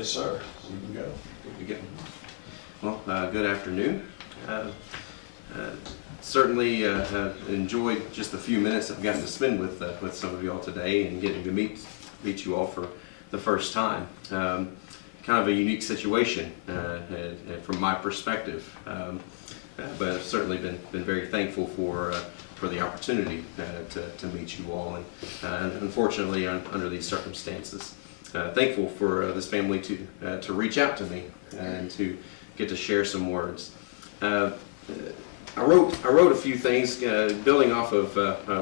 Yes, sir. We can go. Good to go. Well, good afternoon. Certainly have enjoyed just the few minutes I've gotten to spend with some of you all today and getting to meet you all for the first time. Kind of a unique situation from my perspective, but I've certainly been very thankful for the opportunity to meet you all, and unfortunately under these circumstances. Thankful for this family to reach out to me and to get to share some words. I wrote a few things building off of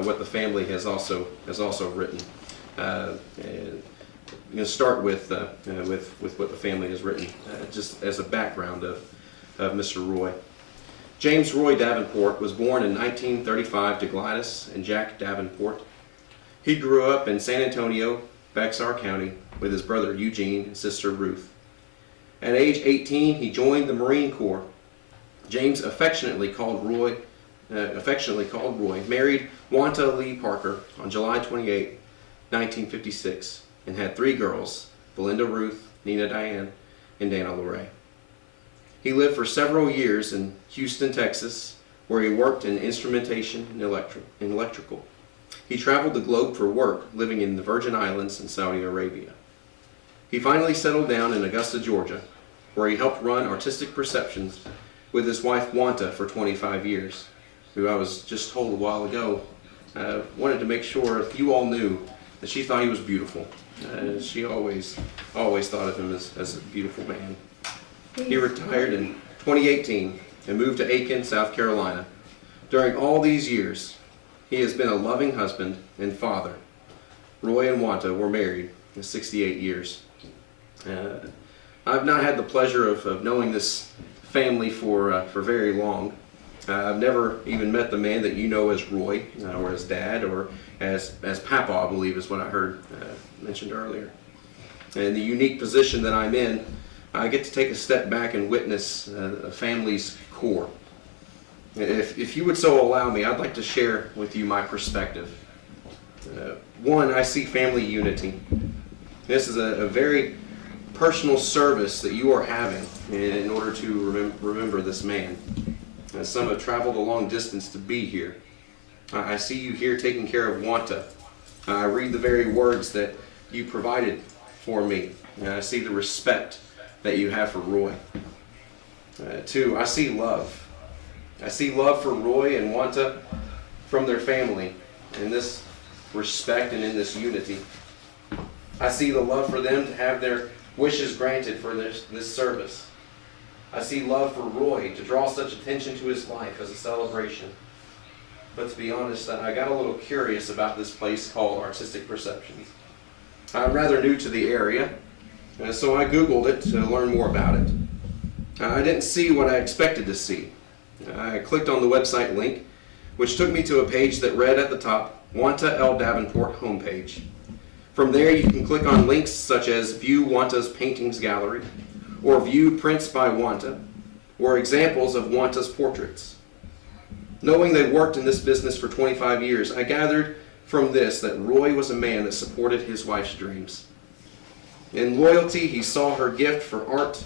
what the family has also written. I'm going to start with what the family has written, just as a background of Mr. Roy. James Roy Davenport was born in 1935 to Gladys and Jack Davenport. He grew up in San Antonio, Bexar County, with his brother Eugene and sister Ruth. At age 18, he joined the Marine Corps. James affectionately called Roy, married Wanta Lee Parker on July 28, 1956, and had 3 girls, Belinda Ruth, Nina Diane, and Dana Lorraine. He lived for several years in Houston, Texas, where he worked in instrumentation and electrical. He traveled the globe for work, living in the Virgin Islands and Saudi Arabia. He finally settled down in Augusta, Georgia, where he helped run Artistic Perceptions with his wife Wanta for 25 years, who I was just told a while ago wanted to make sure you all knew that she thought he was beautiful. She always thought of him as a beautiful man. He retired in 2018 and moved to Aiken, South Carolina. During all these years, he has been a loving husband and father. Roy and Wanta were married for 68 years. I've not had the pleasure of knowing this family for very long. I've never even met the man that you know as Roy, or as Dad, or as Papa, I believe is what I heard mentioned earlier. And the unique position that I'm in, I get to take a step back and witness a family's core. If you would so allow me, I'd like to share with you my perspective. One, I see family unity. This is a very personal service that you are having in order to remember this man. Some have traveled a long distance to be here. I see you here taking care of Wanta. I read the very words that you provided for me. I see the respect that you have for Roy. 2, I see love. I see love for Roy and Wanta from their family in this respect and in this unity. I see the love for them to have their wishes granted for this service. I see love for Roy to draw such attention to his life as a celebration. But to be honest, I got a little curious about this place called Artistic Perceptions. I'm rather new to the area, so I Googled it to learn more about it. I didn't see what I expected to see. I clicked on the website link, which took me to a page that read at the top, Wanta L. Davenport homepage. From there you can click on links such as View Wanta's Paintings Gallery, or View Prints by Wanta, or examples of Wanta's portraits. Knowing they worked in this business for 25 years, I gathered from this that Roy was a man that supported his wife's dreams. In loyalty, he saw her gift for art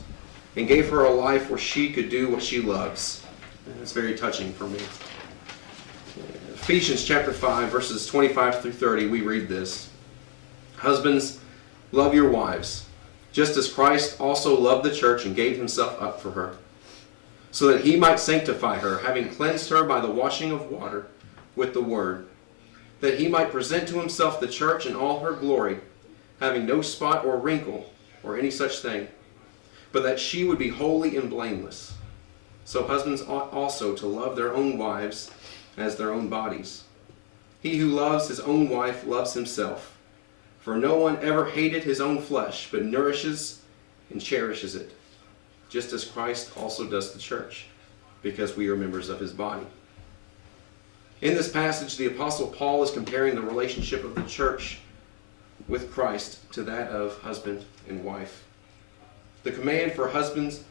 and gave her a life where she could do what she loves. And it's very touching for me. Ephesians chapter 5, verses 25 through 30, we read this. Husbands, love your wives, just as Christ also loved the church and gave himself up for her, so that he might sanctify her, having cleansed her by the washing of water with the word, that he might present to himself the church in all her glory, having no spot or wrinkle or any such thing, but that she would be holy and blameless. So husbands ought also to love their own wives as their own bodies. He who loves his own wife loves himself. For no one ever hated his own flesh, but nourishes and cherishes it, just as Christ also does the church, because we are members of his body. In this passage, the Apostle Paul is comparing the relationship of the church with Christ to that of husband and wife. The command for husbands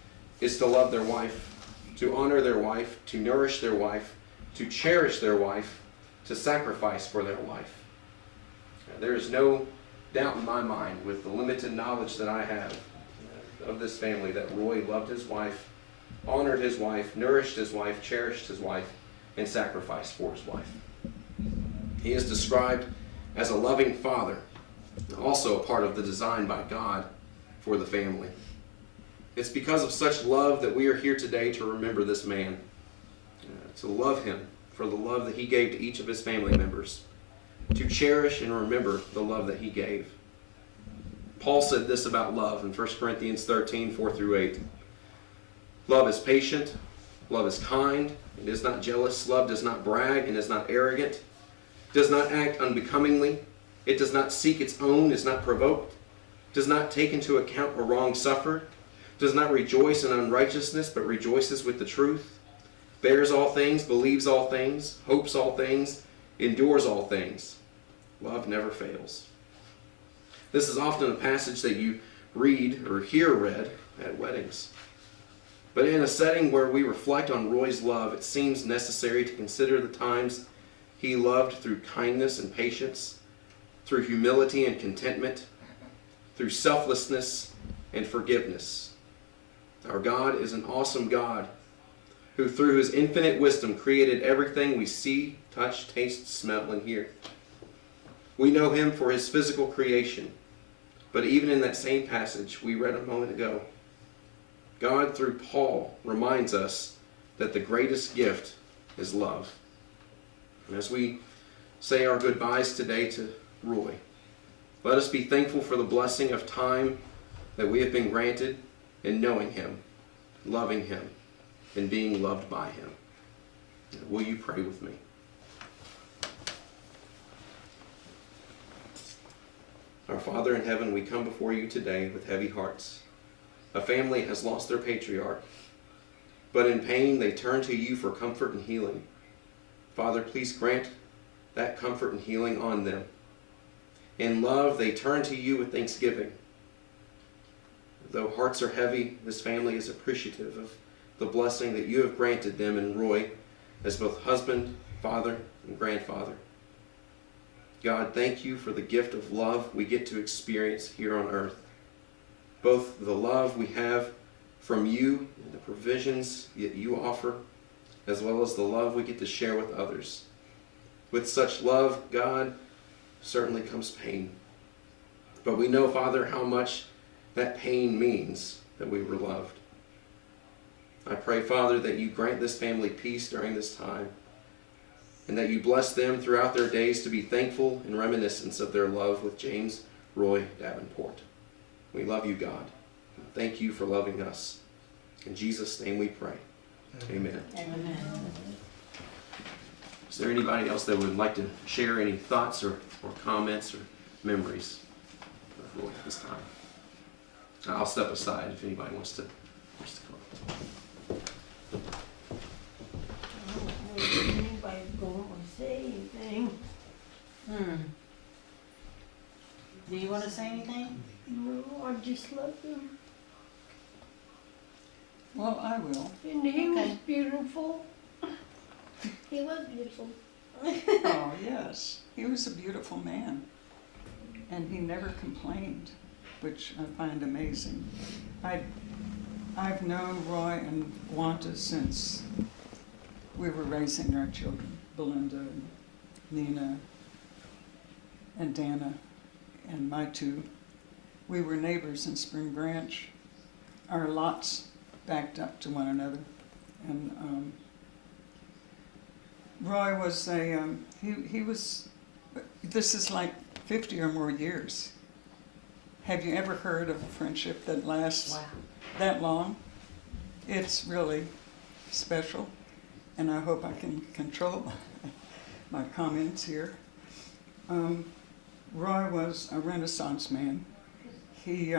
is to love their wife, to honor their wife, to nourish their wife, to cherish their wife, to sacrifice for their wife. There is no doubt in my mind, with the limited knowledge that I have, of this family that Roy loved his wife, honored his wife, nourished his wife, cherished his wife, and sacrificed for his wife. He is described as a loving father, also a part of the design by God for the family. It's because of such love that we are here today to remember this man, to love him for the love that he gave to each of his family members, to cherish and remember the love that he gave. Paul said this about love in 1 Corinthians 13, 4 through 8. Love is patient, love is kind, it is not jealous, love does not brag and is not arrogant, does not act unbecomingly, it does not seek its own, is not provoked, does not take into account a wrong suffered, does not rejoice in unrighteousness, but rejoices with the truth, bears all things, believes all things, hopes all things, endures all things. Love never fails. This is often a passage that you read or hear read at weddings. But in a setting where we reflect on Roy's love, it seems necessary to consider the times he loved through kindness and patience, through humility and contentment, through selflessness and forgiveness. Our God is an awesome God who through his infinite wisdom created everything we see, touch, taste, smell, and hear. We know him for his physical creation, but even in that same passage we read a moment ago, God through Paul reminds us that the greatest gift is love. And as we say our goodbyes today to Roy, let us be thankful for the blessing of time that we have been granted in knowing him, loving him, and being loved by him. Will you pray with me? Our Father in heaven, we come before you today with heavy hearts. A family has lost their patriarch, but in pain they turn to you for comfort and healing. Father, please grant that comfort and healing on them. In love, they turn to you with thanksgiving. Though hearts are heavy, this family is appreciative of the blessing that you have granted them in Roy as both husband, father, and grandfather. God, thank you for the gift of love we get to experience here on earth. Both the love we have from you and the provisions that you offer, as well as the love we get to share with others. With such love, God, certainly comes pain. But we know, Father, how much that pain means that we were loved. I pray, Father, that you grant this family peace during this time, and that you bless them throughout their days to be thankful in reminiscence of their love with James Roy Davenport. We love you, God. Thank you for loving us. In Jesus' name we pray. Amen. Amen. Is there anybody else that would like to share any thoughts or comments or memories of Roy at this time? I'll step aside if anybody wants to come up. I don't know if anybody's going to say anything. Do you want to say anything? No, I just love him. Well, I will. And he was Okay. beautiful. He was beautiful. Oh, yes. He was a beautiful man. And he never complained, which I find amazing. I've known Roy and Wanta since we were raising our children, Belinda and Nina and Dana and my two. We were neighbors in Spring Branch. Our lots backed up to one another. And Roy was he was, this is like 50 or more years. Have you ever heard of a friendship that lasts that long? It's really special, and I hope I can control my comments here. Roy was a Renaissance man. He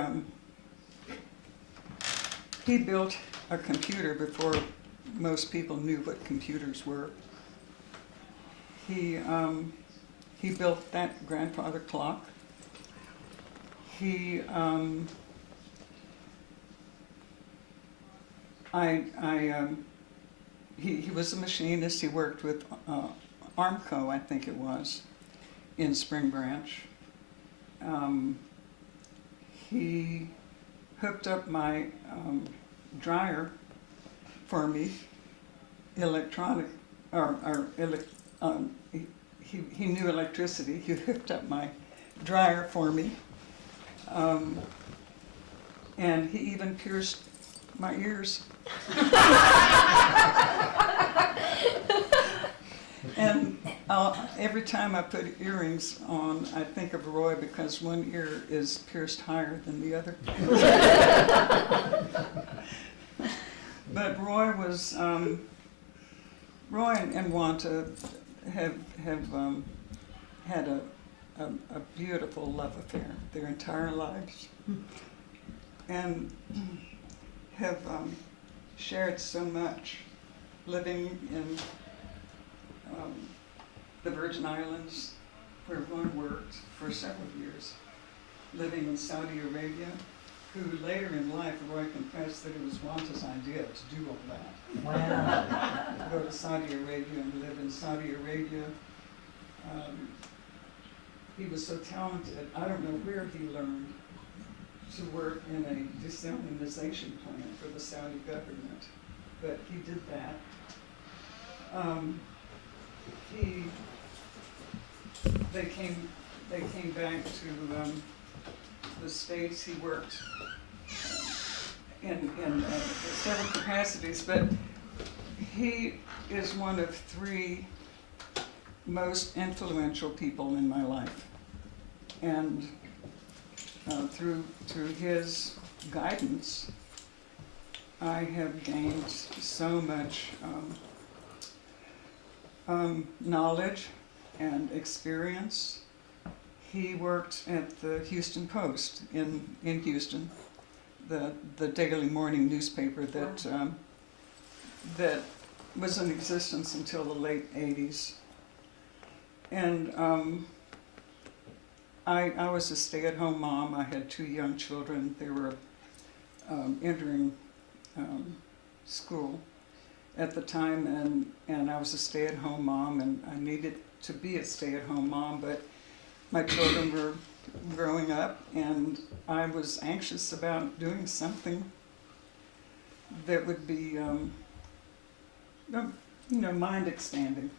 built a computer before most people knew what computers were. He built that grandfather clock. He was a machinist. He worked with Armco, I think it was, in Spring Branch. He hooked up my dryer for me, electronic, he knew electricity. He hooked up my dryer for me, and he even pierced my ears. And every time I put earrings on, I think of Roy because one ear is pierced higher than the other. But Roy was, Roy and Wanta have had a beautiful love affair their entire lives, and have shared so much, living in the Virgin Islands, where Roy worked for several years, living in Saudi Arabia, who later in life, Roy confessed that it was Wanta's idea to do all that. Wow. Go to Saudi Arabia and live in Saudi Arabia. He was so talented, I don't know where he learned to work in a desalinization plant for the Saudi government, but he did that. They came back to the States. He worked in several capacities, but he is one of 3 most influential people in my life, and through his guidance, I have gained so much knowledge and experience. He worked at the Houston Post in Houston, the daily morning newspaper that was in existence until the late 80s. And I was a stay-at-home mom. I had 2 young children. They were entering school at the time, and I was a stay-at-home mom, and I needed to be a stay-at-home mom, but my children were growing up, and I was anxious about doing something that would be, mind-expanding.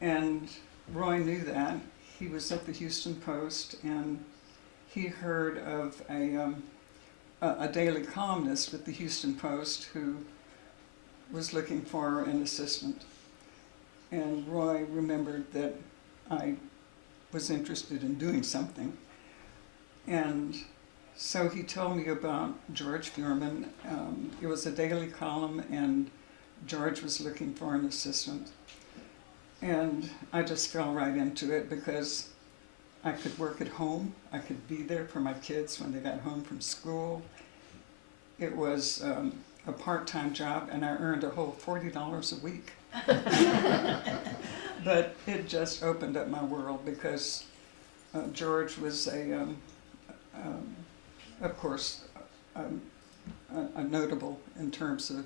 And Roy knew that. He was at the Houston Post, and he heard of a daily columnist with the Houston Post who was looking for an assistant. And Roy remembered that I was interested in doing something. And so he told me about George Fuhrman. It was a daily column, and George was looking for an assistant. And I just fell right into it because I could work at home. I could be there for my kids when they got home from school. It was a part-time job, and I earned a whole $40 a week. But it just opened up my world because George was of course, a notable in terms of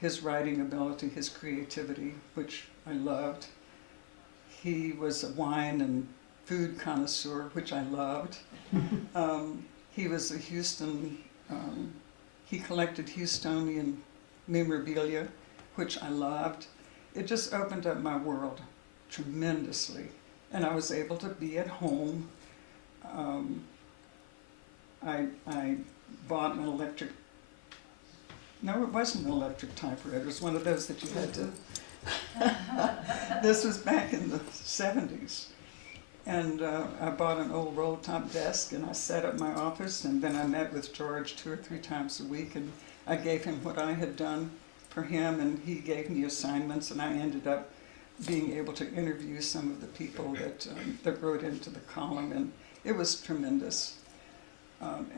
his writing ability, his creativity, which I loved. He was a wine and food connoisseur, which I loved. He was a Houston, he collected Houstonian memorabilia, which I loved. It just opened up my world tremendously, and I was able to be at home. I bought an electric, no, it wasn't an electric typewriter, it was one of those that you had to, this was back in the 70s. And I bought an old roll-top desk, and I set up my office, and then I met with George 2 or 3 times a week, and I gave him what I had done for him, and he gave me assignments, and I ended up being able to interview some of the people that wrote into the column, and it was tremendous.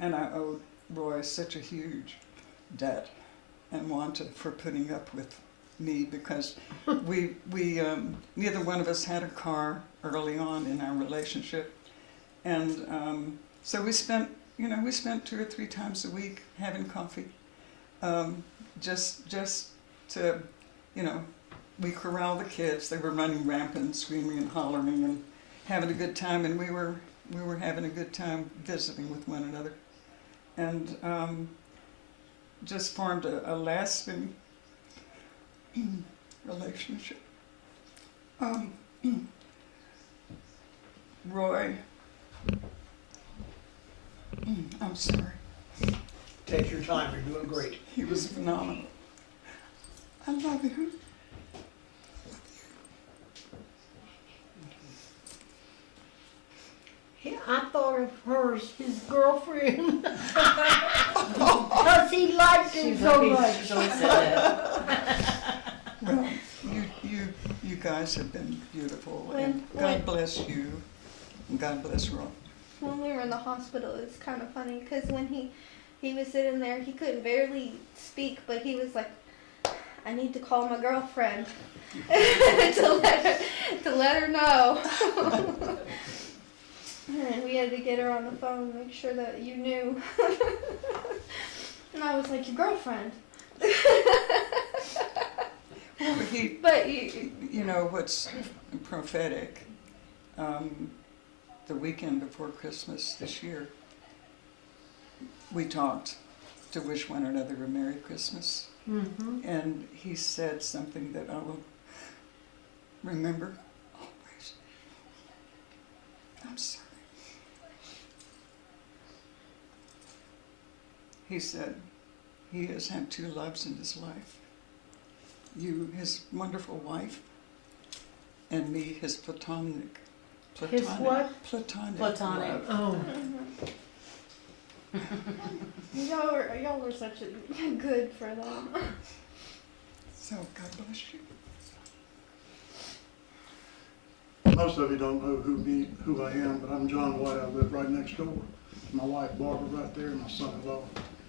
And I owed Roy such a huge debt and Wanta for putting up with me, because we neither one of us had a car early on in our relationship, and so we spent 2 or 3 times a week having coffee, just to, we corralled the kids. They were running rampant, screaming and hollering and having a good time, and we were having a good time visiting with one another. and just formed a lasting relationship. Roy, I'm sorry, Take your time, you're doing great. he was phenomenal. I love him. Yeah, I thought of her as his girlfriend. Cause he liked him so much. She's always said that. Well, you guys have been beautiful, and When- God bless you, and God bless Roy. When we were in the hospital, it was kind of funny because when he was sitting there, he couldn't barely speak, but he was like, "I need to call my girlfriend to let her know." And we had to get her on the phone and make sure that you knew. And I was like, "Your girlfriend." Well, he, But you, you know what's prophetic, the weekend before Christmas this year, we talked to wish one another a Merry Christmas. Mm-hmm. And he said something that I will remember always. I'm sorry. He said he has had two loves in his life. You, his wonderful wife, and me, his platonic His what? Platonic Platonic. love. Oh. y'all were such a good for them. So God bless you. Most of you don't know who I am, but I'm John White. I live right next door. My wife Barbara right there, and my son-in-law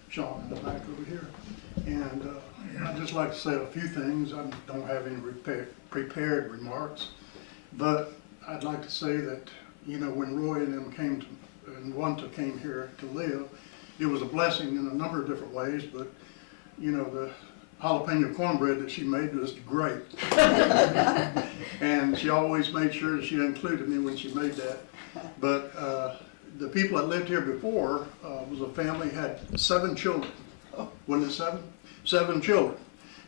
Sean in the back over here. And I'd just like to say a few things. I don't have any prepared remarks, but I'd like to say that, you know, when Roy and them came to, and Wanta came here to live, it was a blessing in a number of different ways, but, you know, the jalapeno cornbread that she made was great. And she always made sure that she included me when she made that. But the people that lived here before was a family, had 7 children. Wasn't it 7? 7 children.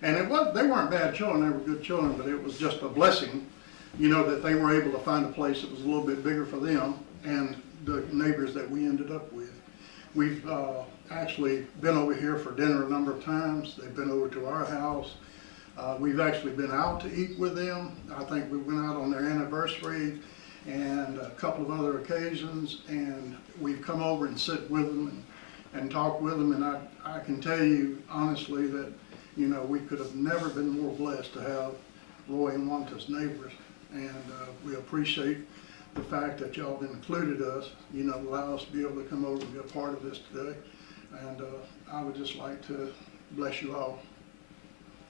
And they weren't bad children, they were good children, but it was just a blessing, you know, that they were able to find a place that was a little bit bigger for them and the neighbors that we ended up with. We've actually been over here for dinner a number of times. They've been over to our house. We've actually been out to eat with them. I think we went out on their anniversary and a couple of other occasions, and we've come over and sit with them and talk with them, and I can tell you honestly that, you know, we could have never been more blessed to have Roy and Wanta's neighbors, and we appreciate the fact that y'all have included us, you know, allow us to be able to come over and be a part of this today. And I would just like to bless you all.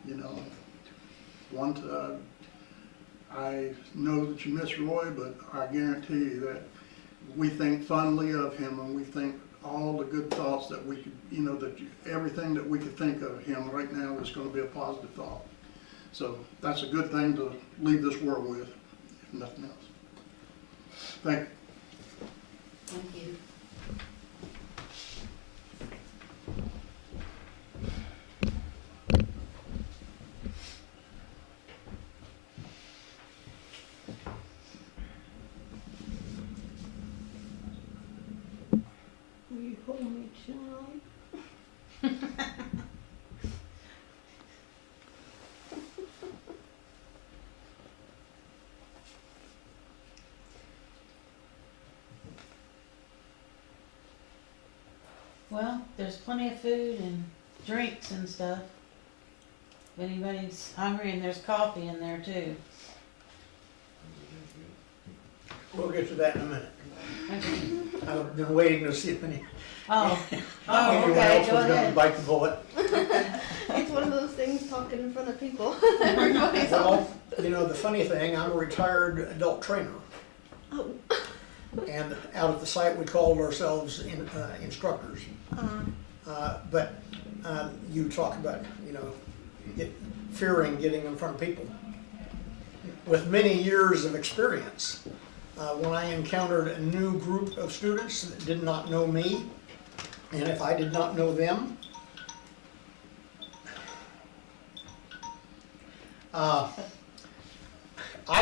You know, I know that you miss Roy, but I guarantee you that we think fondly of him, and we think all the good thoughts that we could, you know, everything that we could think of him right now is going to be a positive thought. So that's a good thing to leave this world with, if nothing else. Thank you. Thank you. Will you hold me tonight? Well, there's plenty of food and drinks and stuff. If anybody's hungry, and there's coffee in there too. We'll get to that in a minute. Okay. I've been waiting to see if anyone Oh, else okay, was go gonna ahead. bite the bullet. It's one of those things talking in front of people. Everybody's all. Well, you know, the funny thing, I'm a retired adult trainer. Oh. And out at the site, we called ourselves instructors. But you talk about, you know, fearing getting in front of people. With many years of experience, when I encountered a new group of students that did not know me, And if I did not know them, I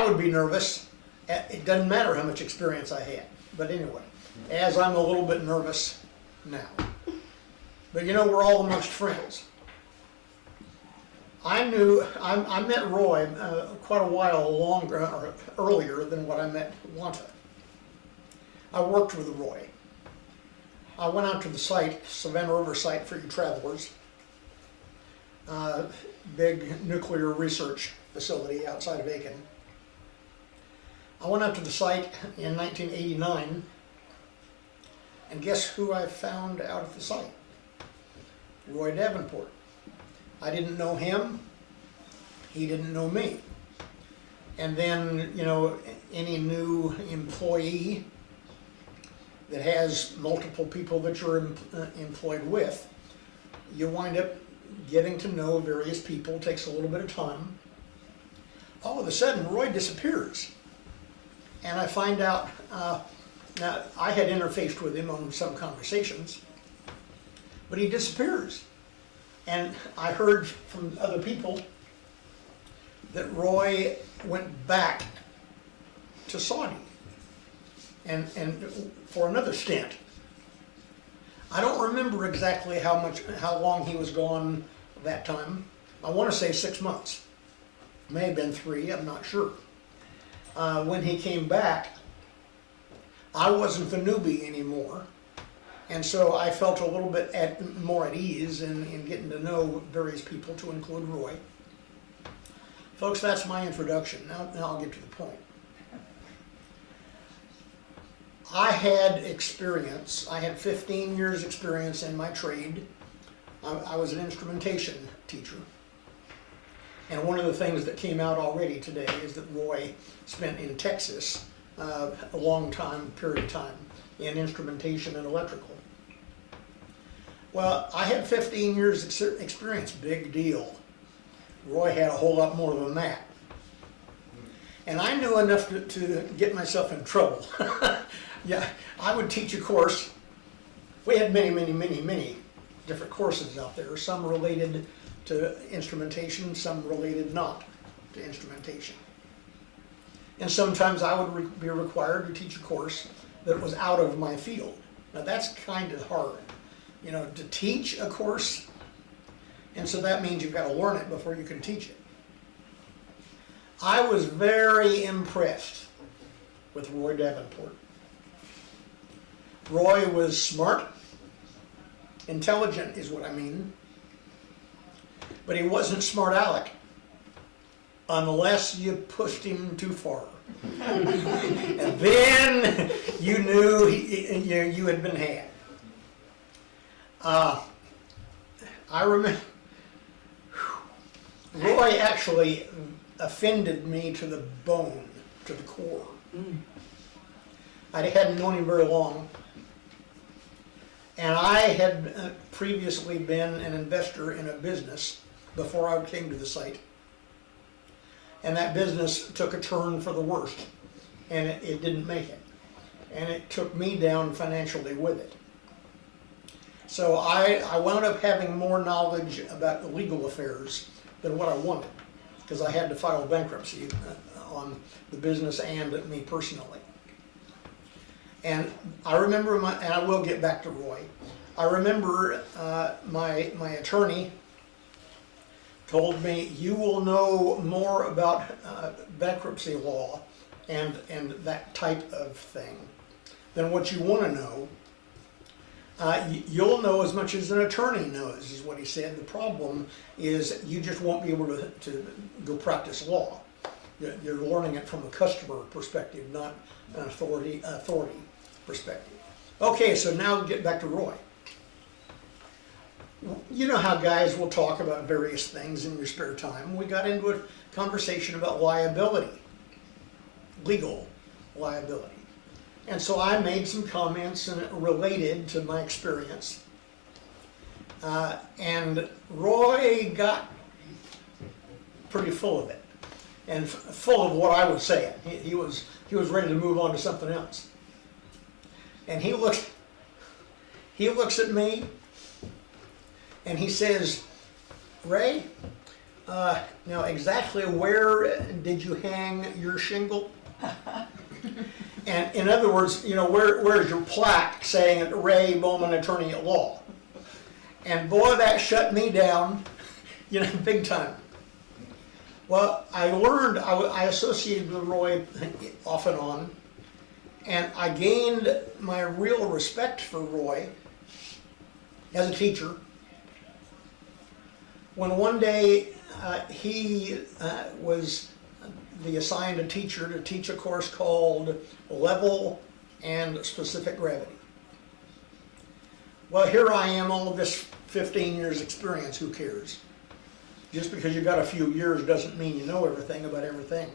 would be nervous. It doesn't matter how much experience I had. But anyway, as I'm a little bit nervous now. But you know, we're all amongst friends. I met Roy quite a while longer, or earlier than what I met Wanta. I worked with Roy. I went out to the site, Savannah River Site for you travelers. Big nuclear research facility outside of Aiken. I went out to the site in 1989, and guess who I found out at the site? Roy Davenport. I didn't know him, he didn't know me. And then, you know, any new employee that has multiple people that you're employed with, you wind up getting to know various people, takes a little bit of time. All of a sudden, Roy disappears. And I find out, now I had interfaced with him on some conversations, but he disappears. And I heard from other people that Roy went back to Saudi and for another stint. I don't remember exactly how long he was gone that time. I want to say 6 months. May have been 3, I'm not sure. When he came back, I wasn't the newbie anymore. And so I felt a little bit more at ease in getting to know various people, to include Roy. Folks, that's my introduction. Now I'll get to the point. I had experience. I had 15 years experience in my trade. I was an instrumentation teacher. And one of the things that came out already today is that Roy spent in Texas a long period of time in instrumentation and electrical. Well, I had 15 years experience, big deal. Roy had a whole lot more than that. And I knew enough to get myself in trouble. Yeah, I would teach a course. We had many different courses out there, some related to instrumentation, some related not to instrumentation. And sometimes I would be required to teach a course that was out of my field. Now that's kind of hard, you know, to teach a course, and so that means you've got to learn it before you can teach it. I was very impressed with Roy Davenport. Roy was smart, intelligent is what I mean, but he wasn't smart aleck unless you pushed him too far. And then you knew you had been had. I remember Roy actually offended me to the bone, to the core. I hadn't known him very long, and I had previously been an investor in a business before I came to the site. And that business took a turn for the worst, and it didn't make it. And it took me down financially with it. So I wound up having more knowledge about the legal affairs than what I wanted, because I had to file bankruptcy on the business and me personally. And I remember and I will get back to Roy, I remember my attorney told me, you will know more about bankruptcy law and that type of thing than what you want to know. You'll know as much as an attorney knows, is what he said. The problem is you just won't be able to go practice law. You're learning it from a customer perspective, not an authority perspective. Okay, so now get back to Roy. You know how guys will talk about various things in your spare time. We got into a conversation about liability, legal liability. And so I made some comments related to my experience. And Roy got pretty full of it, and full of what I was saying. He was ready to move on to something else. And he he looks at me and he says, Ray, now exactly where did you hang your shingle? And in other words, you know, where's your plaque saying Ray Bowman, attorney at law? And boy, that shut me down, you know, big time. Well, I learned, I associated with Roy off and on, and I gained my real respect for Roy as a teacher when one day he was assigned a teacher to teach a course called Level and Specific Gravity. Well, here I am, all of this 15 years experience, who cares? Just because you got a few years doesn't mean you know everything about everything.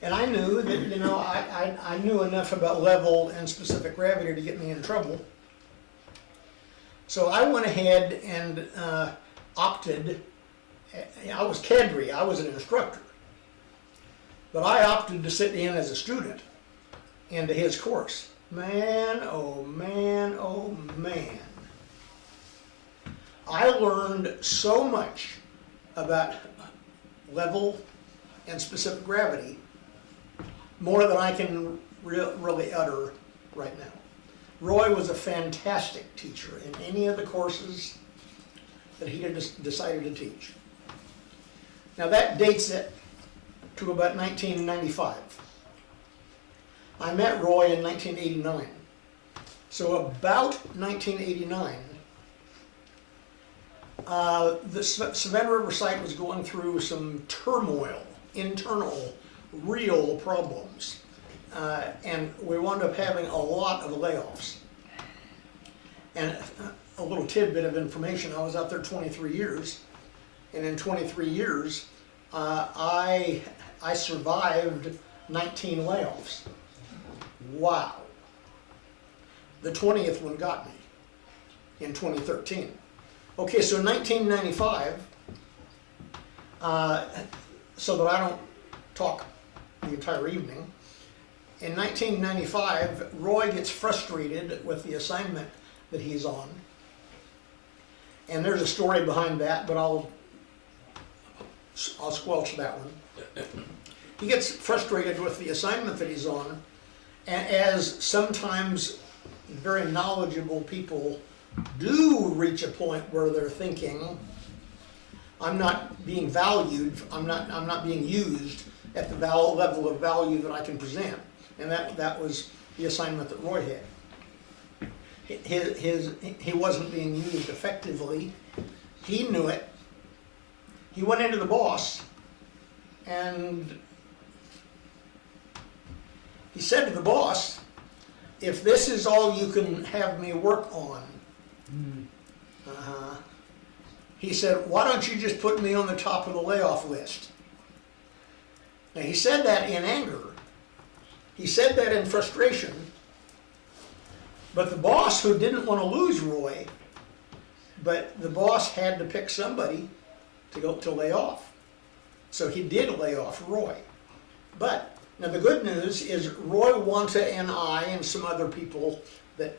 And I knew that, you know, I knew enough about level and specific gravity to get me in trouble. So I went ahead and opted, I was cadre, I was an instructor, but I opted to sit in as a student into his course. Man, oh man, oh man. I learned so much about level and specific gravity, more than I can really utter right now. Roy was a fantastic teacher in any of the courses that he had decided to teach. Now that dates it to about 1995. I met Roy in 1989. So about 1989, the Savannah River Site was going through some turmoil, internal, real problems. And we wound up having a lot of layoffs. And a little tidbit of information, I was out there 23 years, and in 23 years, I survived 19 layoffs. Wow. The 20th one got me in 2013. Okay, so in 1995, so that I don't talk the entire evening, in 1995, Roy gets frustrated with the assignment that he's on. And there's a story behind that, but I'll squelch that one. He gets frustrated with the assignment that he's on, and as sometimes very knowledgeable people do reach a point where they're thinking, I'm not being valued, I'm not being used at the level of value that I can present. And that was the assignment that Roy had. He wasn't being used effectively. He knew it. He went into the boss and he said to the boss, if this is all you can have me work on, he said, why don't you just put me on the top of the layoff list? Now he said that in anger. He said that in frustration. But the boss, who didn't want to lose Roy, but the boss had to pick somebody to lay off. So he did lay off Roy. But now the good news is Roy, Wanta, and I, and some other people that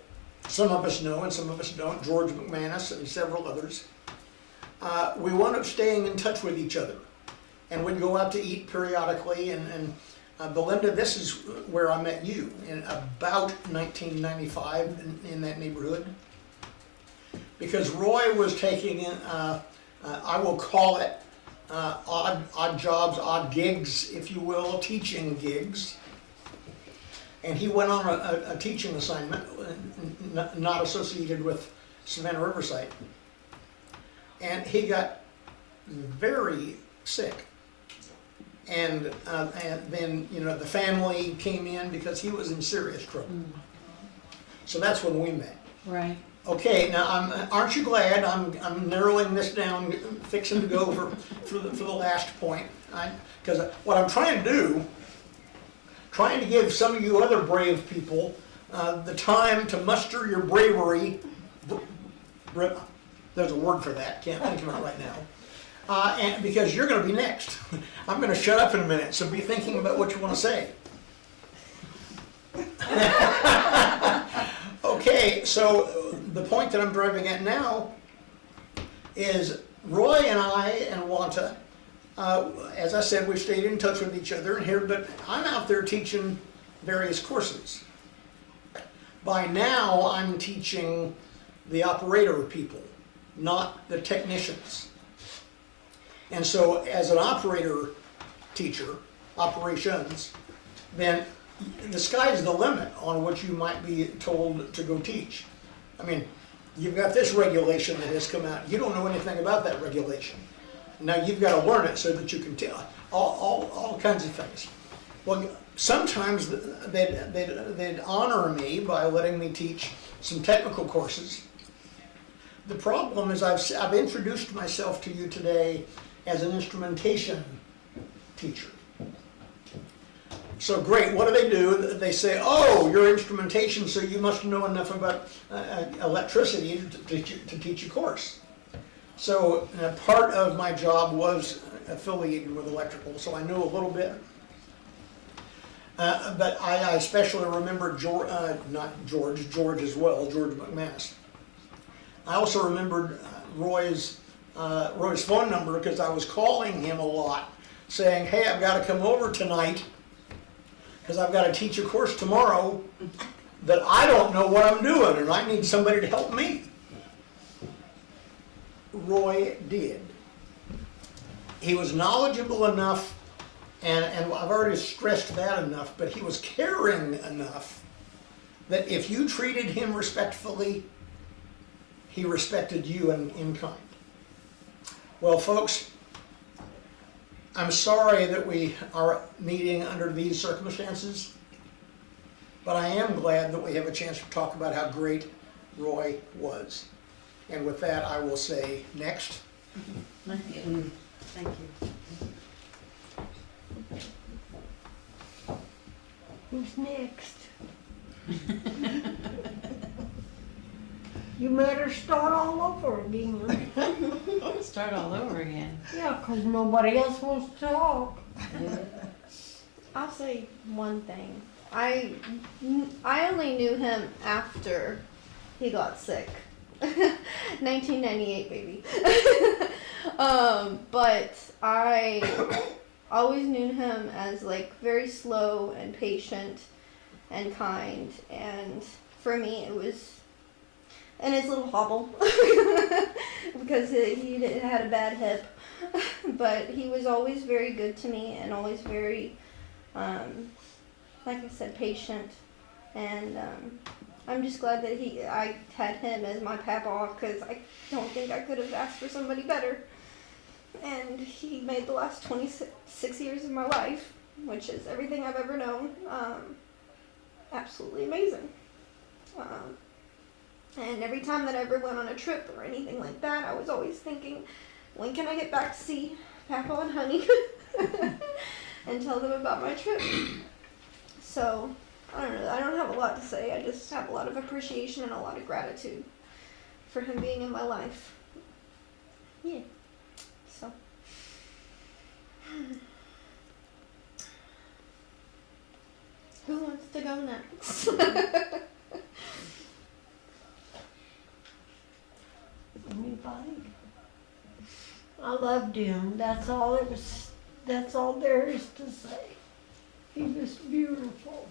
some of us know and some of us don't, George McManus and several others, we wound up staying in touch with each other. And we'd go out to eat periodically, and Belinda, this is where I met you, in about 1995, in that neighborhood. Because Roy was taking, I will call it, odd jobs, odd gigs, if you will, teaching gigs. And he went on a teaching assignment, not associated with Savannah River Site. And he got very sick. And then, you know, the family came in because he was in serious trouble. So that's when we met. Right. Okay, now aren't you glad I'm narrowing this down, fixing to go for the last point? Because what I'm trying to do, trying to give some of you other brave people the time to muster your bravery. There's a word for that, can't think of it right now. And because you're going to be next. I'm going to shut up in a minute, so be thinking about what you want to say. Okay, so the point that I'm driving at now is Roy and I and Wanta, as I said, we've stayed in touch with each other and here, but I'm out there teaching various courses. By now, I'm teaching the operator people, not the technicians. And so as an operator teacher, operations, then the sky's the limit on what you might be told to go teach. I mean, you've got this regulation that has come out. You don't know anything about that regulation. Now you've got to learn it so that you can tell all kinds of things. Well, sometimes they'd honor me by letting me teach some technical courses. The problem is I've introduced myself to you today as an instrumentation teacher. So great, what do? They say, oh, you're instrumentation, so you must know enough about electricity to teach a course. So part of my job was affiliated with electrical, so I knew a little bit. But I especially remember George as well, George McManus. I also remembered Roy's phone number because I was calling him a lot, saying, hey, I've got to come over tonight because I've got to teach a course tomorrow that I don't know what I'm doing and I need somebody to help me. Roy did. He was knowledgeable enough, and I've already stressed that enough, but he was caring enough that if you treated him respectfully, he respected you in kind. Well, folks, I'm sorry that we are meeting under these circumstances, but I am glad that we have a chance to talk about how great Roy was. And with that, I will say next. Thank you. Thank you. Who's next? You better start all over again. Start all over again. Yeah, 'cause nobody else wants to talk. I'll say one thing. I only knew him after he got sick. 1998, baby. But I always knew him as like very slow and patient and kind, and for me it was, and his little hobble because he had a bad hip, but he was always very good to me and always very like I said, patient, and I'm just glad that I had him as my papa, because I don't think I could have asked for somebody better. And he made the last 26 years of my life, which is everything I've ever known, absolutely amazing. And every time that I ever went on a trip or anything like that, I was always thinking, when can I get back to see Papa and Honey and tell them about my trip? So, I don't know, I don't have a lot to say. I just have a lot of appreciation and a lot of gratitude for him being in my life. Yeah. So. Who wants to go next? Anybody? I loved him. That's all it was. That's all there is to say. He was beautiful.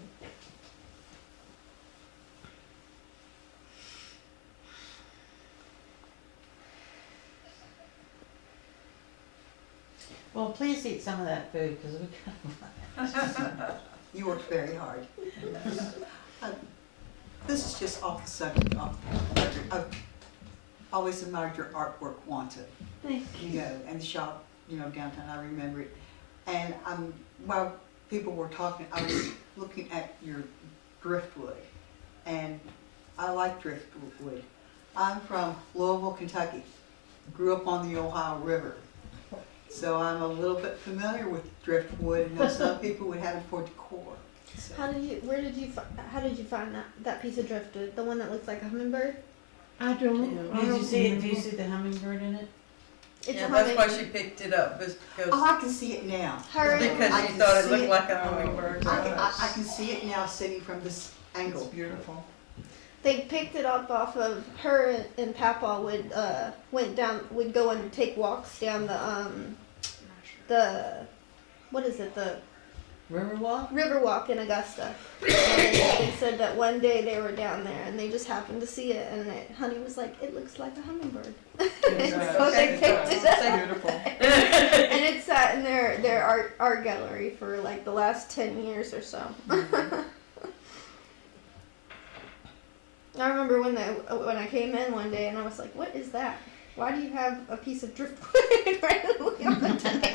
Well, please eat some of that food because we got. You worked very hard. This is just off the subject, off the record. I've always admired your artwork, Wanta. Thank You know, and the shop, downtown, I remember it. And while people were talking, I was looking at your driftwood. And I like driftwood. I'm from Louisville, Kentucky. Grew up on the Ohio River. So I'm a little bit familiar with driftwood. I know some people would have it for decor. So. How did you find that piece of driftwood? The one that looks like a hummingbird? I don't. Did you see it? Do you see the hummingbird in it? It's Yeah, a that's why hummingbird. she picked it up, is because, Oh, I can see it now. Her because I she can thought it see looked it. like a hummingbird. I can see it now sitting from this It's angle. beautiful. they picked it up off of her, and Papa would go and take walks down the what is it, the Riverwalk? Riverwalk in Augusta. And they said that one day they were down there and they just happened to see it, and Honey was like, "It looks like a hummingbird." So they picked it up. Beautiful. And it sat in their art gallery for like the last 10 years or so. I remember when I came in one day and I was like, "What is that? Why do you have a piece of driftwood randomly on the table?"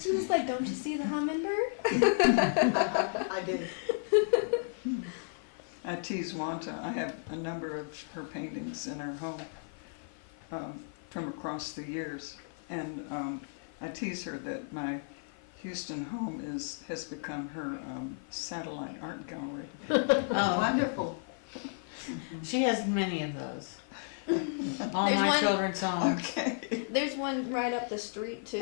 She was like, "Don't you see the hummingbird?" I did. I tease Wanta. I have a number of her paintings in her home from across the years, and I tease her that my Houston home has become her satellite art gallery. Oh, Wonderful. she has many of those. All There's my one- children's homes. Okay. There's one right up the street too.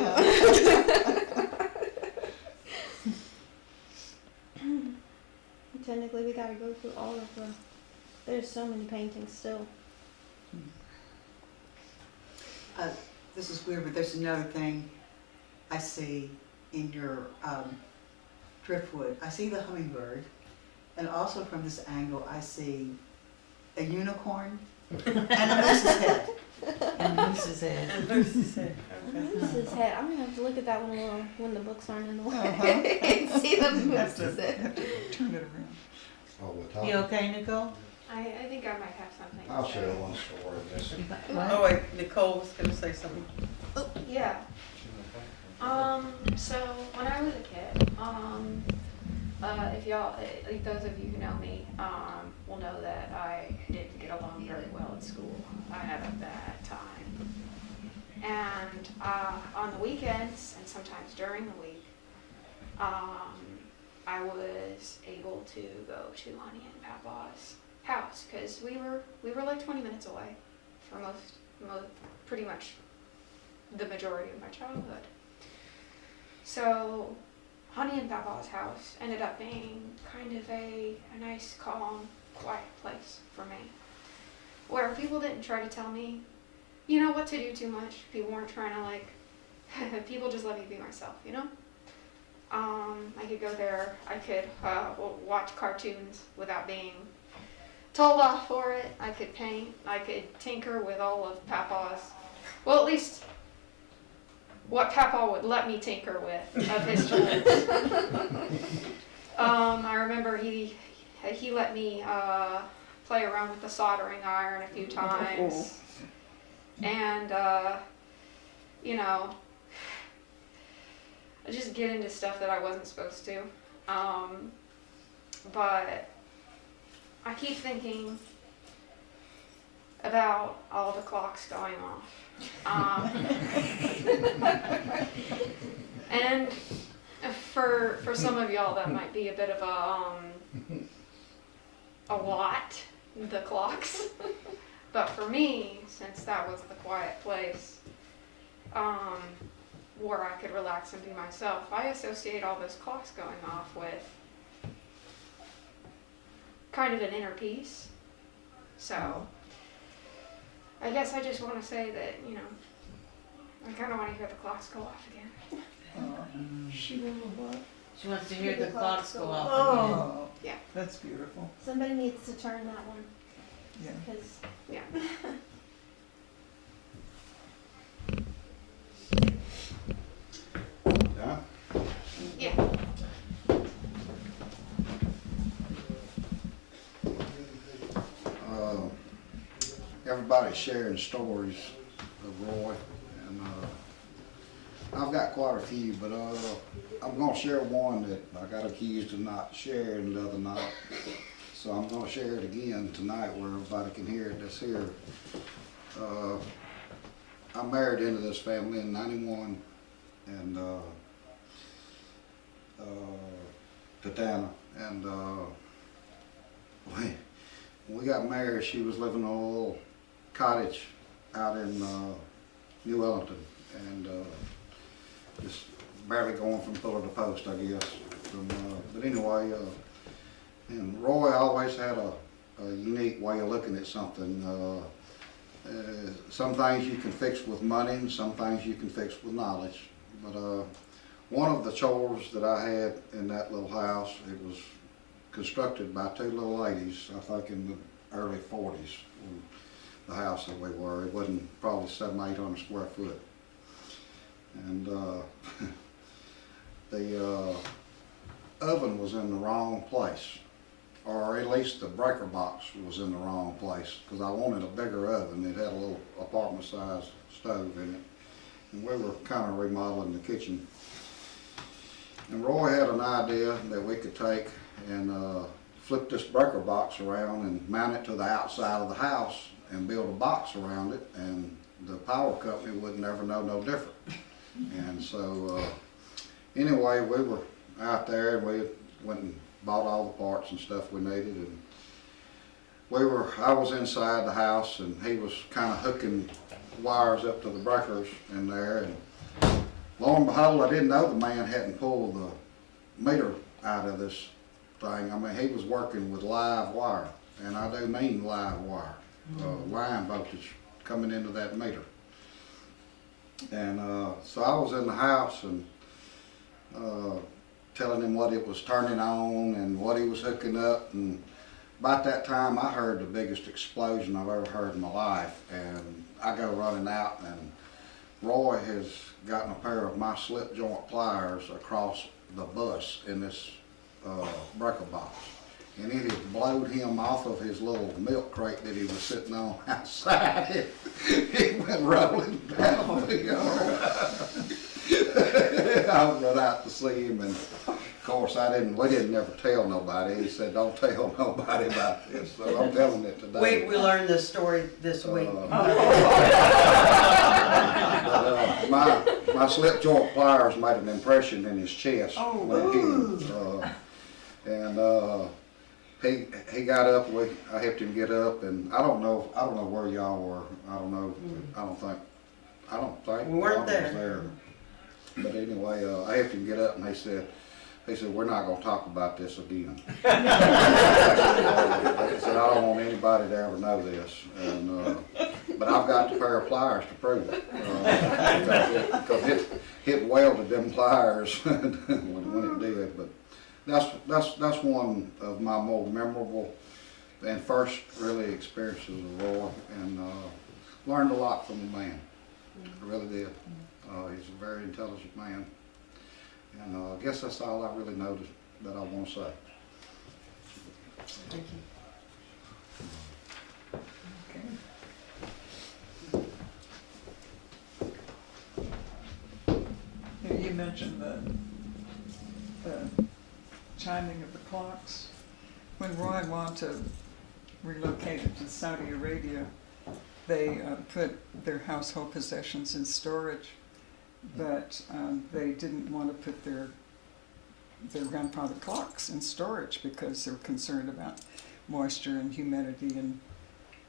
Technically, we gotta go through all of the. There's so many paintings still. This is weird, but there's another thing I see in your driftwood. I see the hummingbird, and also from this angle, I see a unicorn and a moose's head. And Moose's head. Moose's head. I'm gonna have to look at that one a little when the books aren't in the way. Uh-huh. And see the Have to, moose's head. have to turn it around. Oh, we're You talking. okay, Nicole? I think I might have something. to I'll say. share one story. This. What? wait, Nicole was gonna say something. Yeah. So when I was a kid, if y'all, like those of you who know me, will know that I didn't get along very well at school. I had a bad time. And on the weekends and sometimes during the week, I was able to go to Honey and Papa's house because we were like 20 minutes away for pretty much the majority of my childhood. So Honey and Papa's house ended up being kind of a nice, calm, quiet place for me, where people didn't try to tell me, you know, what to do too much. People weren't trying to like, people just let me be myself, you know? I could go there, I could watch cartoons without being told off for it. I could paint, I could tinker with all of Papa's, well, at least what Papa would let me tinker with of his tools. I remember he let me play around with the soldering iron a few times, and you know, I just get into stuff that I wasn't supposed to. But I keep thinking about all the clocks going off. And for some of y'all that might be a bit of a lot, the clocks. But for me, since that was the quiet place, where I could relax and be myself, I associate all those clocks going off with kind of an inner peace. So I guess I just want to say that, you know, I kind of want to hear the clocks go off again. She will what? She wants to hear the clocks go off again. Oh, Yeah. that's beautiful. Somebody needs to turn that one, Yeah. because Yeah. Done? Yeah. Everybody's sharing stories of Roy, and I've got quite a few, but I'm gonna share one that I got accused of not sharing the other night. So I'm gonna share it again tonight where everybody can hear it that's here. I married into this family in '91, and to Dana, and when we got married, she was living in a little cottage out in New Ellington, and just barely going from pillar to post, I guess. But anyway, And Roy always had a unique way of looking at something. Some things you can fix with money, and some things you can fix with knowledge. But one of the chores that I had in that little house, it was constructed by two little ladies, I think in the early 40s, the house that we were. It wasn't probably 700-800 square foot. And the oven was in the wrong place, or at least the breaker box was in the wrong place, because I wanted a bigger oven. It had a little apartment-sized stove in it, and we were kind of remodeling the kitchen. And Roy had an idea that we could take and flip this breaker box around and mount it to the outside of the house and build a box around it, and the power company would never know no different. And so anyway, we were out there and we went and bought all the parts and stuff we needed, and I was inside the house and he was kind of hooking wires up to the breakers in there, and lo and behold, I didn't know the man hadn't pulled the meter out of this thing. I mean, he was working with live wire, and I do mean live wire, line voltage coming into that meter. And so I was in the house and telling him what it was turning on and what he was hooking up, and about that time I heard the biggest explosion I've ever heard in my life, and I go running out, and Roy has gotten a pair of my slip joint pliers across the bus in this breaker box, and it had blowed him off of his little milk crate that he was sitting on outside. He went rolling down the yard. I run out to see him, and of course we didn't never tell nobody. He said, don't tell nobody about this, so I'm telling it today. We learned this story this week. My slip joint pliers made an impression in his chest when it hit him. And he got up. I helped him get up, and I don't know where y'all were. I don't know. I don't think We weren't y'all was there. But anyway, I helped him get up, and he said, we're not going to talk about this again. He said, I don't want anybody to ever know this. And but I've got the pair of pliers to prove it. Because it welded them pliers when it did. But that's one of my more memorable and first really experiences of Roy, and learned a lot from the man. I really did. He's a very intelligent man, and I guess that's all I really know that I want to say. Thank you. You mentioned the chiming of the clocks. When Roy and Wanta relocated to Saudi Arabia, they put their household possessions in storage, but they didn't want to put their grandfather clocks in storage because they were concerned about moisture and humidity, and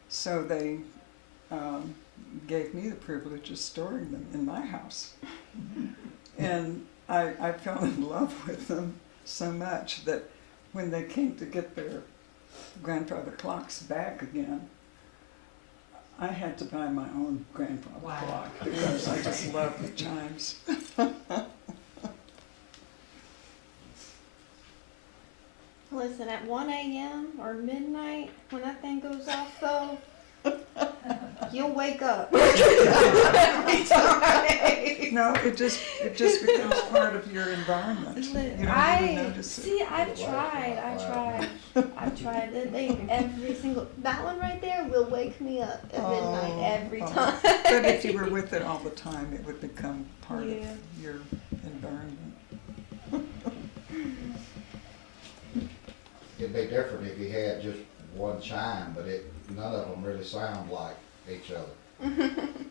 so they gave me the privilege of storing them in my house. And I fell in love with them so much that when they came to get their grandfather clocks back again, I had to buy my own grandfather clock because I just love the chimes. Listen, at 1 a.m. or midnight, when that thing goes off though, you'll wake up. Every time. No, it just becomes part of your environment. You don't even notice it. See, I've tried. That one right there will wake me up at midnight every time. But if you were with it all the time, it would become part of your environment. It'd be different if you had just one chime, but none of them really sound like each other.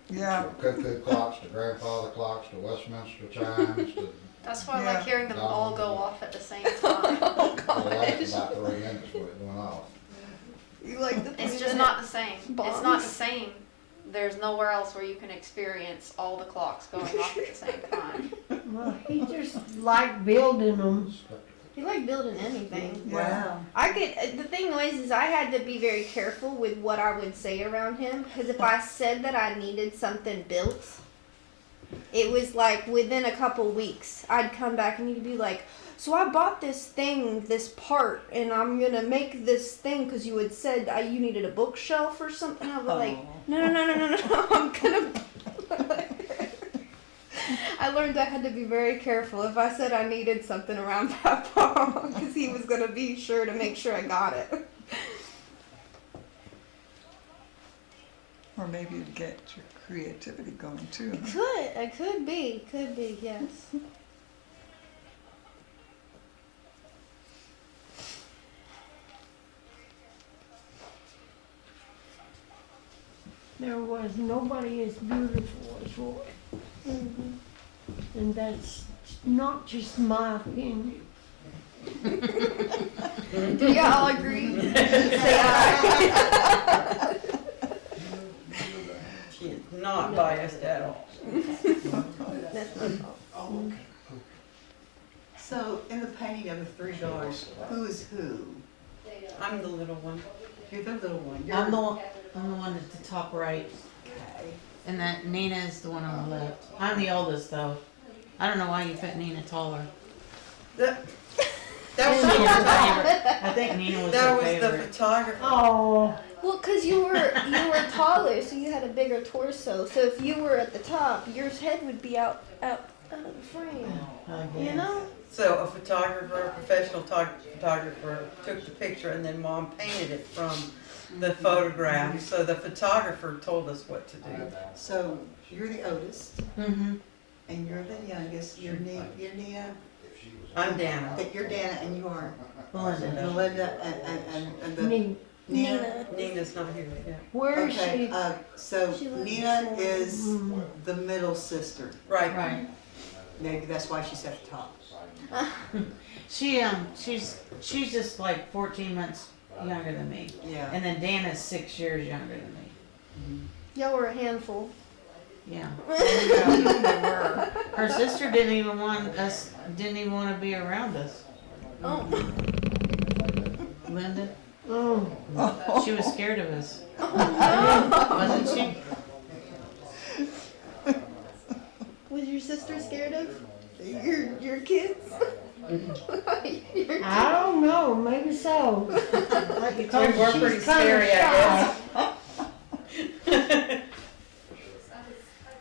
Yeah. From cuckoo clocks to grandfather clocks to Westminster chimes to That's why I like hearing them all go off at the same time. Oh the last gosh. about 3 minutes when it went off. You like the It's just not the same. It's not bombs. the same. There's nowhere else where you can experience all the clocks going off at the same time. Well, he just liked building them. He liked building anything. Yeah. I could. The thing was, is I had to be very careful with what I would say around him because if I said that I needed something built, it was like within a couple weeks I'd come back and he'd be like, "So I bought this thing, this part, and I'm gonna make this thing because you had said you needed a bookshelf or something." I was like, "No, I'm gonna." I learned I had to be very careful if I said I needed something around Papa because he was going to be sure to make sure I got it. Or maybe it'd get your creativity going too. It could be, yes. There was nobody as beautiful as Roy. Mm-hmm. And that's not just my opinion. Do y'all agree? Say aye. She is not biased at all. That's my fault. So, in the painting of the three daughters, who is who? I'm the little one. You're the little one. I'm the one at the top right. Okay. And that Nina is the one on the left. I'm the oldest though. I don't know why you put Nina taller. That was Nina was her the, favorite. I think Nina was her that was the favorite. photographer. Oh, Well, because you were taller, so you had a bigger torso. So if you were at the top, your head would be out of the frame. I You guess. know? So a photographer, a professional photographer, took the picture and then Mom painted it from the photograph. So the photographer told us what to do. So, you're the oldest, Mm-hmm. and you're the youngest. You're Nia. I'm Dana. You're Dana, and you are Belinda. Melinda, and the Nina. Nina. Nina's not here yet. Where is Okay, she? so She lives Nina in- is the middle sister. Right. Right. Maybe that's why she's at the top. She's just like 14 months younger than me. Yeah. And then Dana's 6 years younger than me. Y'all were a handful. Yeah. They were. Her sister didn't even want to be around us. Oh. Linda, Oh, she was scared of us, Oh, wasn't she? no. Was your sister scared of your kids? I don't know, maybe so. Because We were she's pretty kinda scary, I shy.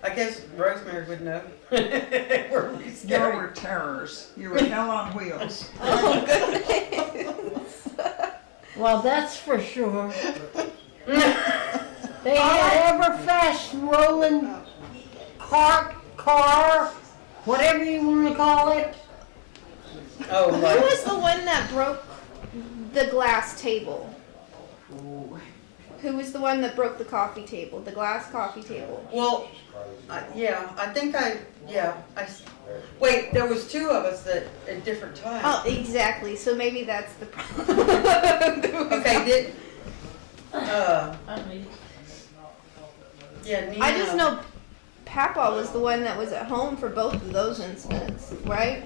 I guess Rosemary would know. Were we You scary? were terrors. You were hell on wheels. Oh, goodness. Well, that's for sure. They had ever fast rolling car, whatever you want to call it. Oh, Who like, was the one that broke the glass table? Who was the one that broke the coffee table, the glass coffee table? well, yeah, I think wait, there was two of us that at different times. Oh, exactly. So maybe that's the problem. Okay, yeah, Nina. I just know Papa was the one that was at home for both of those incidents, right?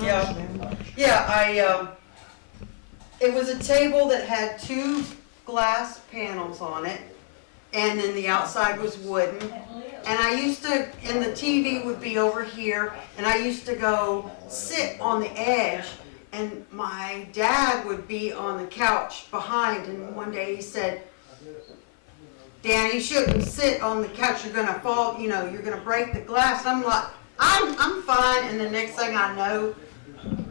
Yeah, yeah, it was a table that had two glass panels on it, and then the outside was wooden. And I used to, and the TV would be over here, and I used to go sit on the edge, and my dad would be on the couch behind, and one day he said, "Dan, you shouldn't sit on the couch, you're gonna fall, you know, you're gonna break the glass." I'm like, I'm fine, and the next thing I know,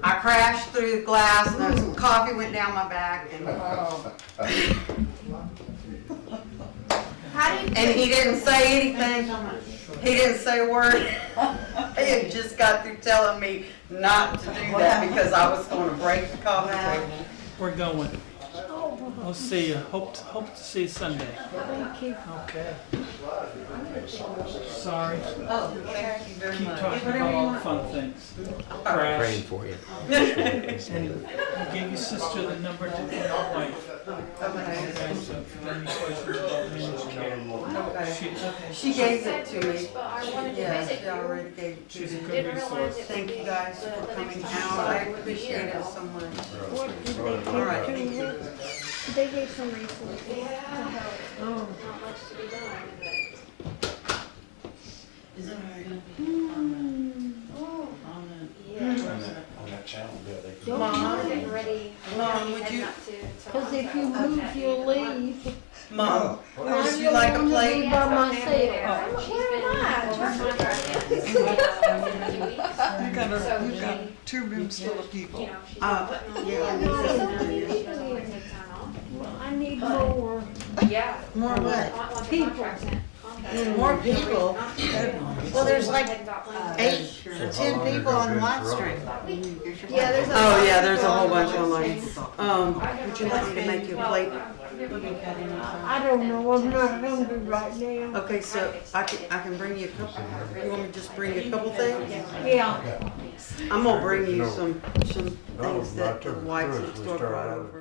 I crashed through the glass, and there was some coffee went down my back, and he didn't say anything. He didn't say a word. He had just got through telling me not to do that because I was going to break the coffee table. We're going. We'll see you. Hope to see you Sunday. Thank you. Okay. Sorry. Oh, thank you very Keep much. talking about all the fun things. Crash. for you. And I gave your sister the number to my wife. Okay. Okay, so if you have any questions about managed care, Okay. she, She gave it to me. But I wanted to Yeah, visit she you. already gave it to She's a me. good Didn't realize resource. it would Thank be you guys the for next coming time. out. I appreciate it so much. What did they All right, give thank to you. her? They gave some resources to Yeah. help. Oh. Not much to be done, but Is it gonna be on yeah. On that channel, yeah, they. I'm getting ready. Mom, would you- Cause if you move, you'll leave. Mom, Or would you like a I'm plate? gonna be by myself. Where am I? You got two rooms full of people. Well, I need more. Yeah. More what? People. More people? Well, there's like 8 to 10 people on live stream. Yeah, there's a Oh, yeah, there's a whole bunch on like, would you like me to make you a plate? I don't know, I'm not hungry right now. Okay, so I can bring you a couple, you want me to just bring you a couple things? Yeah. I'm gonna bring you some things that the whites have stored right over